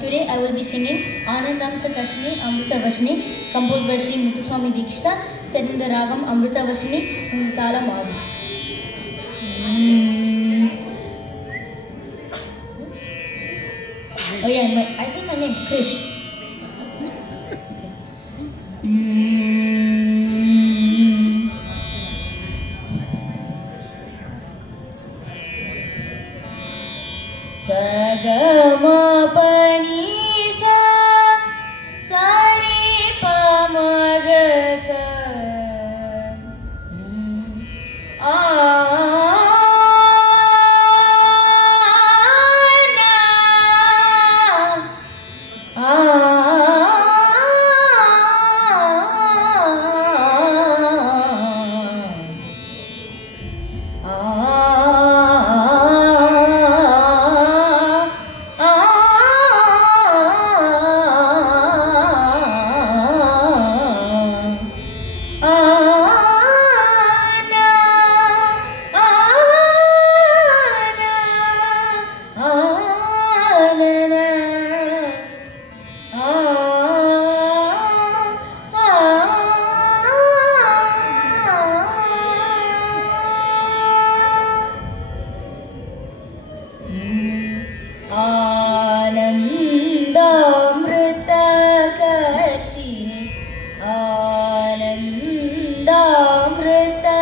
Today I will be singing Anandamta Kashini Amrita Vashini, composed by Sri Muthuswami Dikshita, set in the ragam Amrita Vashini in the talam Adi. Oh yeah, I think my name Krish. Sagama pani sa sari pamaga sa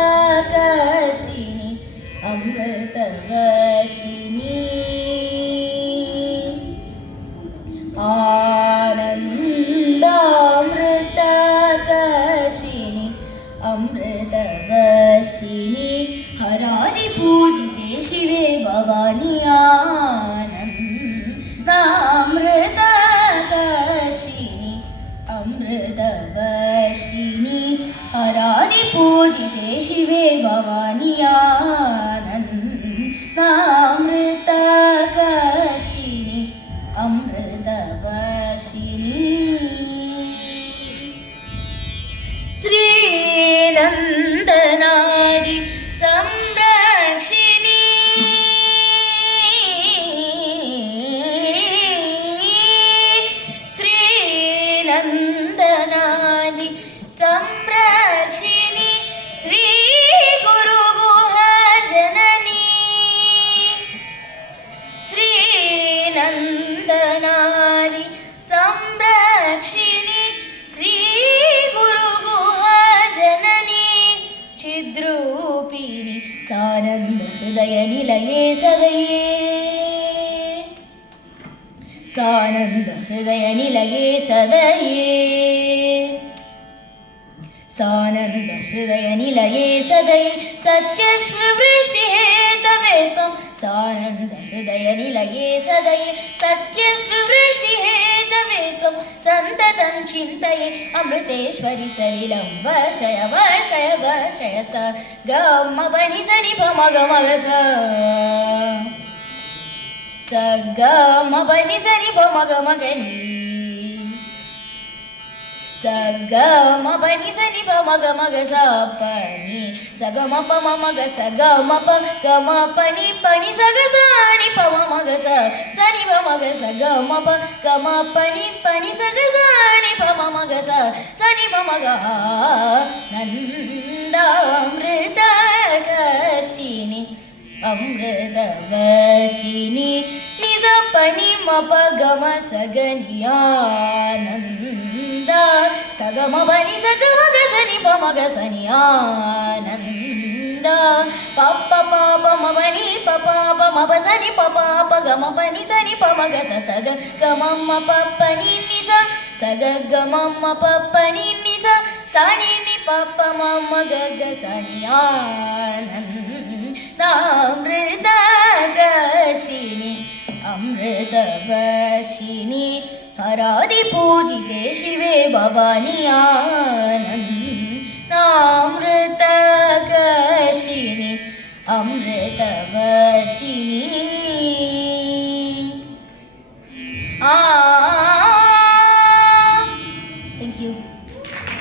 Amrita-kashini, Amrita-vashini, Ananda-Amrita-kashini, Amrita-vashini, Haradi Pujite Shive Bhavani Ananda-Amrita-kashini, Amrita-vashini, Haradi Pujite Shive Bhavani Ananda-Amrita-kashini, Amrita-vashini. Sri Nandanadi Samrakshini, Sri Nandanadi Samrakshini, Sri Guru Guha Janani, Sri Nandanadi Samrakshini, Sri Guru Guha Janani, Chidrupini Sananda Hridaya Nilaye Sadaye, Sananda Hridaya Nilaye Sadaye, Sananda Hridaya Nilaye Sadaye, Satyashri Vrishti Hetavetam, Sananda Hridaya Nilaye Sadaye, Satyashri Vrishti Hetavetam, Santatam Chintaye Amriteshwari Salilam Vashaya Vashaya Vashaya Sa Gamma Pani Sani Pamaga Magasa Sa Gamma Pani Sani Pamaga Magani Sagama pani sani pa maga maga sa pani, sagama pa mamaga sagama pa gama pani pani saga sani pa mamaga sa sani pa maga sagama pa gama pani pani saga sani pa mamaga sa sani pa maga. Nanda Amrita Kashini, Amrita Vashini, Nisa pani mapa gama saganiyananda, sagama pani sagama gasani pama gasani ananda, papa papa mapani papa pama basani papa pagama pani sani pama gasa saga gama mapa pani nisa saga gama mapa pani nisa sani ni papa mama gaga sani ananda, Amrita-kashini, Amrita-vashini, Haradi Pujite Shive Bhavani Ananda.